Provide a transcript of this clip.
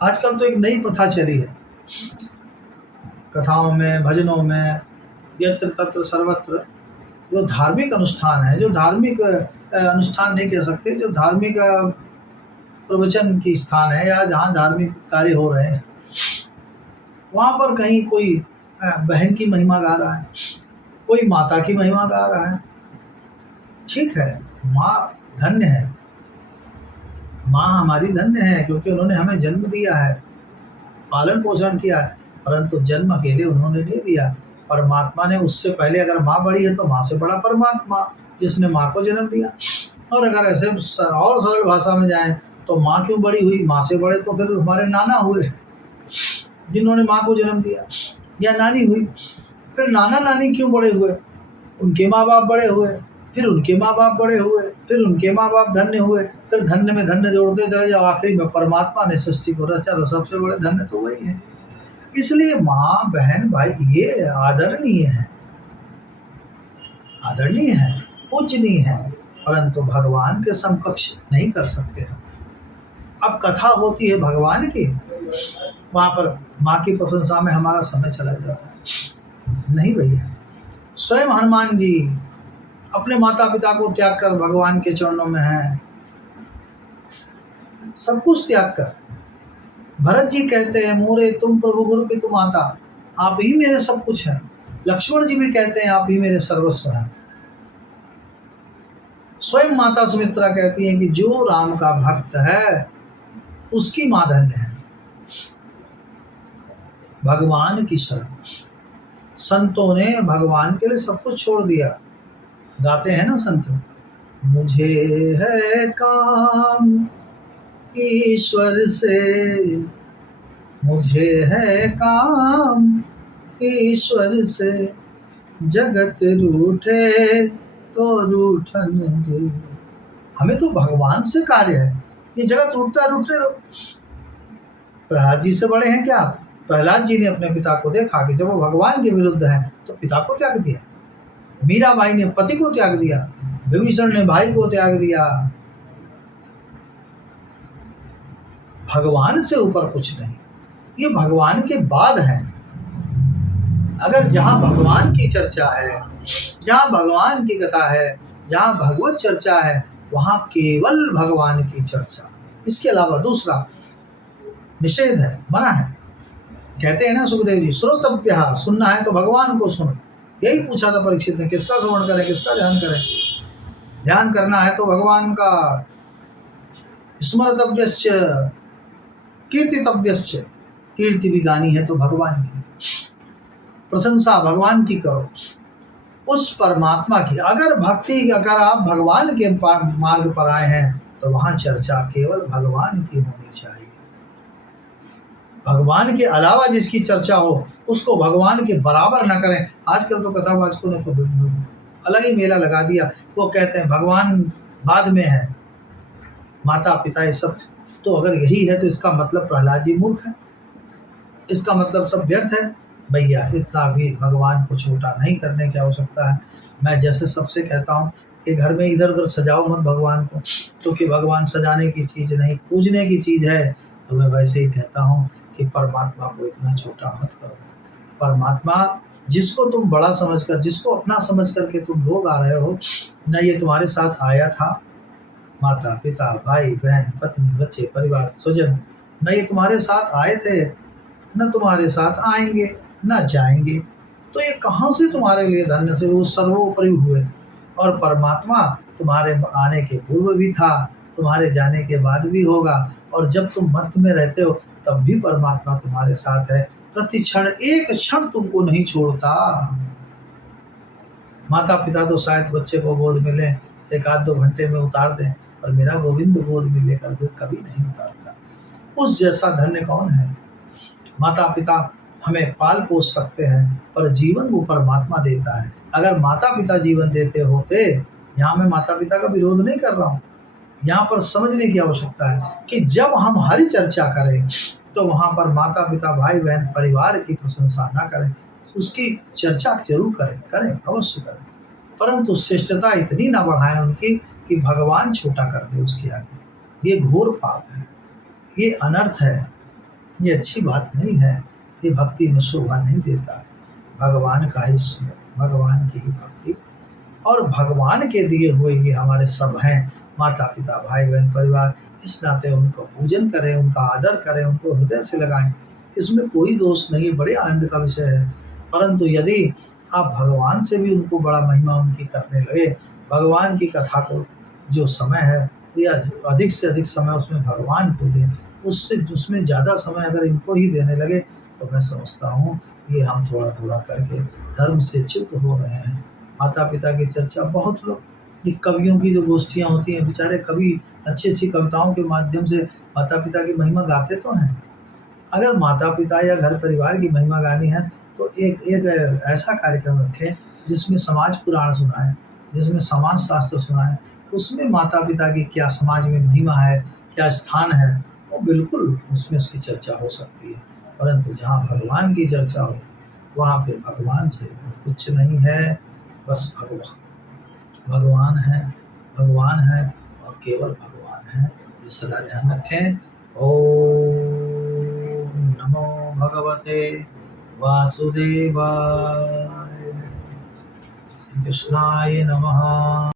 आजकल तो एक नई प्रथा चली है, कथाओं में, भजनों में, यत्र तत्र सर्वत्र जो धार्मिक अनुष्ठान है, जो धार्मिक अनुष्ठान नहीं कह सकते, जो धार्मिक प्रवचन की स्थान है या जहाँ धार्मिक कार्य हो रहे हैं, वहाँ पर कहीं कोई बहन की महिमा गा रहा है, कोई माता की महिमा गा रहा है। ठीक है, माँ धन्य है, माँ हमारी धन्य है, क्योंकि उन्होंने हमें जन्म दिया है, पालन पोषण किया है, परंतु जन्म अकेले उन्होंने नहीं दिया। परमात्मा ने उससे पहले, अगर माँ बड़ी है तो माँ से बड़ा परमात्मा जिसने माँ को जन्म दिया। और अगर ऐसे और सरल भाषा में जाएं तो माँ क्यों बड़ी हुई, माँ से बड़े तो फिर हमारे नाना हुए जिन्होंने माँ को जन्म दिया, या नानी हुई। फिर नाना नानी क्यों बड़े हुए, उनके माँ बाप बड़े हुए, फिर उनके माँ बाप बड़े हुए, फिर उनके माँ बाप धन्य हुए, फिर धन्य में धन्य जोड़ते चले जाओ, आखिरी में परमात्मा ने सृष्टि को रचा तो सबसे बड़े धन्य तो वही है। इसलिए माँ, बहन, भाई ये आदरणीय है, आदरणीय है, पूजनीय है, परंतु भगवान के समकक्ष नहीं कर सकते हैं। अब कथा होती है भगवान की, वहाँ पर माँ की प्रशंसा में हमारा समय चला जाता है। नहीं भैया, स्वयं हनुमान जी अपने माता पिता को त्याग कर भगवान के चरणों में हैं, सब कुछ त्याग कर। भरत जी कहते हैं, मोरे तुम प्रभु गुरु पितु माता, आप ही मेरे सब कुछ हैं। लक्ष्मण जी भी कहते हैं, आप ही मेरे सर्वस्व हैं। स्वयं माता सुमित्रा कहती हैं कि जो राम का भक्त है उसकी माँ धन्य है। भगवान की शरण, संतों ने भगवान के लिए सब कुछ छोड़ दिया। गाते हैं ना संत, मुझे है काम ईश्वर से, मुझे है काम ईश्वर से, जगत रूठे तो रूठन दे। हमें तो भगवान से कार्य है, ये जगत रूठता है, रूठने दो। प्रहलाद जी से बड़े हैं क्या? प्रहलाद जी ने अपने पिता को देखा कि जब वो भगवान के विरुद्ध है तो पिता को त्याग दिया। मीराबाई ने पति को त्याग दिया, विभीषण ने भाई को त्याग दिया। भगवान से ऊपर कुछ नहीं, ये भगवान के बाद है। अगर जहाँ भगवान की चर्चा है, जहाँ भगवान की कथा है, जहाँ भगवत चर्चा है, वहाँ केवल भगवान की चर्चा, इसके अलावा दूसरा निषेध है, मना है। कहते हैं ना सुखदेव जी, श्रोतव्य, सुनना है तो भगवान को सुनो। यही पूछा था परीक्षित ने, किसका श्रवण करें, किसका ध्यान करें? ध्यान करना है तो भगवान का। स्मरतव्यश्च कीर्तितव्यश्च, कीर्ति भी गानी है तो भगवान की, प्रशंसा भगवान की करो, उस परमात्मा की। अगर भक्ति, अगर आप भगवान के मार्ग पर आए हैं तो वहाँ चर्चा केवल भगवान की होनी चाहिए। भगवान के अलावा जिसकी चर्चा हो उसको भगवान के बराबर न करें। आजकल तो कथावाचकों ने तो अलग ही मेला लगा दिया। वो कहते हैं भगवान बाद में है, माता पिता ये सब। तो अगर यही है तो इसका मतलब प्रहलाद जी मूर्ख है, इसका मतलब सब व्यर्थ है। भैया इतना भी भगवान को छोटा नहीं करने की आवश्यकता है। मैं जैसे सबसे कहता हूँ कि घर में इधर उधर सजाओ मत भगवान को, क्योंकि भगवान सजाने की चीज़ नहीं, पूजने की चीज़ है। तो मैं वैसे ही कहता हूँ कि परमात्मा को इतना छोटा मत करो। परमात्मा जिसको तुम बड़ा समझकर, जिसको अपना समझ करके तुम लोग आ रहे हो, न ये तुम्हारे साथ आया था, माता पिता भाई बहन पत्नी बच्चे परिवार स्वजन, न ये तुम्हारे साथ आए थे, न तुम्हारे साथ आएंगे, न जाएंगे। तो ये कहाँ से तुम्हारे लिए धन्य से वो सर्वोपरि हुए। और परमात्मा तुम्हारे आने के पूर्व भी था, तुम्हारे जाने के बाद भी होगा, और जब तुम मत में रहते हो तब भी परमात्मा तुम्हारे साथ है। प्रति क्षण, एक क्षण तुमको नहीं छोड़ता। माता पिता तो शायद बच्चे को गोद में लें, एक आध 2 घंटे में उतार दें, और मेरा गोविंद गोद में लेकर फिर कभी नहीं उतारता। उस जैसा धन्य कौन है? माता पिता हमें पाल पोस सकते हैं, पर जीवन वो परमात्मा देता है। अगर माता पिता जीवन देते होते, यहाँ मैं माता पिता का विरोध नहीं कर रहा हूँ, यहाँ पर समझने की आवश्यकता है कि जब हम हरि चर्चा करें तो वहाँ पर माता पिता भाई बहन परिवार की प्रशंसा ना करें, उसकी चर्चा जरूर करें, अवश्य करें, परंतु श्रेष्ठता इतनी ना बढ़ाएं उनकी कि भगवान छोटा कर दे उसके आगे। ये घोर पाप है, ये अनर्थ है। ये अच्छी बात नहीं है, ये भक्ति में शोभा नहीं देता। भगवान का ही स्मरण, भगवान की ही भक्ति, और भगवान के दिए हुए ये हमारे सब हैं, माता-पिता, भाई-बहन, परिवार, इस नाते उनको पूजन करें, उनका आदर करें, उनको हृदय से लगाएँ। इसमें कोई दोष नहीं है, बड़े आनंद का विषय है। परंतु यदि आप भगवान से भी उनको बड़ा महिमा उनकी करने लगे, भगवान की कथा को जो समय है या अधिक से अधिक समय उसमें भगवान को दें, उससे उसमें ज़्यादा समय अगर इनको ही देने लगे, तो मैं समझता हूँ ये हम थोड़ा-थोड़ा करके धर्म से च्युत हो रहे हैं। माता-पिता की चर्चा बहुत लोग, ये कवियों की जो गोष्ठियाँ होती हैं, बेचारे कवि अच्छी-अच्छी कविताओं के माध्यम से माता-पिता की महिमा गाते तो हैं। अगर माता-पिता या घर परिवार की महिमा गानी है, तो एक एक ऐसा कार्यक्रम रखें जिसमें समाज पुराण सुनाएँ, जिसमें समाज शास्त्र सुनाएँ। उसमें माता-पिता की क्या समाज में महिमा है, क्या स्थान है, वो बिल्कुल उसमें उसकी चर्चा हो सकती है। परंतु जहाँ भगवान की चर्चा हो, वहाँ फिर भगवान से ऊपर कुछ नहीं है, बस भगवान है, भगवान है और केवल भगवान है। ये सदा ध्यान रखें। ओम नमो भगवते वासुदेवाय। कृष्णाय नमः।